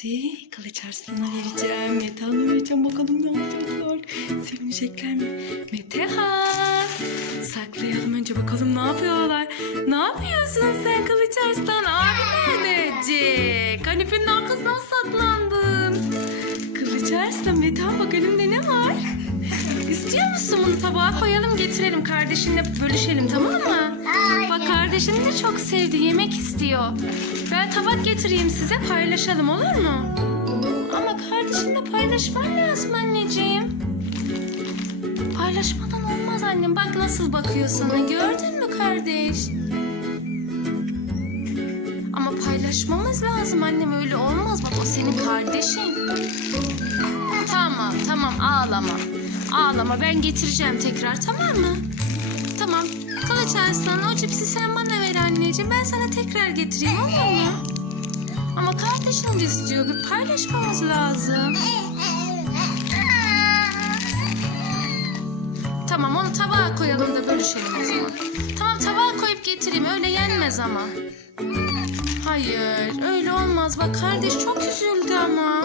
cipsi Kılıç Arslan'a vereceğim. Metehan'a vereceğim. Bakalım ne yapacaklar. Sevinecekler mi? Metehan. Saklayalım önce bakalım ne yapıyorlar. Ne yapıyorsun sen Kılıç Arslan? Abi nerede? Kanepenin arkasına saklandın. Kılıç Arslan Metehan bak elimde ne var? İstiyor musun bunu tabağa koyalım getirelim kardeşinle bölüşelim tamam mı? Bak kardeşin de çok sevdi yemek istiyor. Ben tabak getireyim size paylaşalım olur mu? Ama kardeşinle paylaşman lazım anneciğim. Paylaşmadan olmaz annem. Bak nasıl bakıyor sana. Gördün mü kardeş? Ama paylaşmamız lazım annem. Öyle olmaz. Bak o senin kardeşin. Tamam tamam ağlama. Ağlama ben getireceğim tekrar tamam mı? Tamam. Kılıç Arslan o cipsi sen anneciğim. Ben sana tekrar getireyim olur mu? Ama kardeşin de istiyor. Bir paylaşmamız lazım. Tamam onu tabağa koyalım da bölüşelim o zaman. Tamam tabağa koyup getireyim. Öyle yenmez ama. Hayır öyle olmaz. Bak kardeş çok üzüldü ama.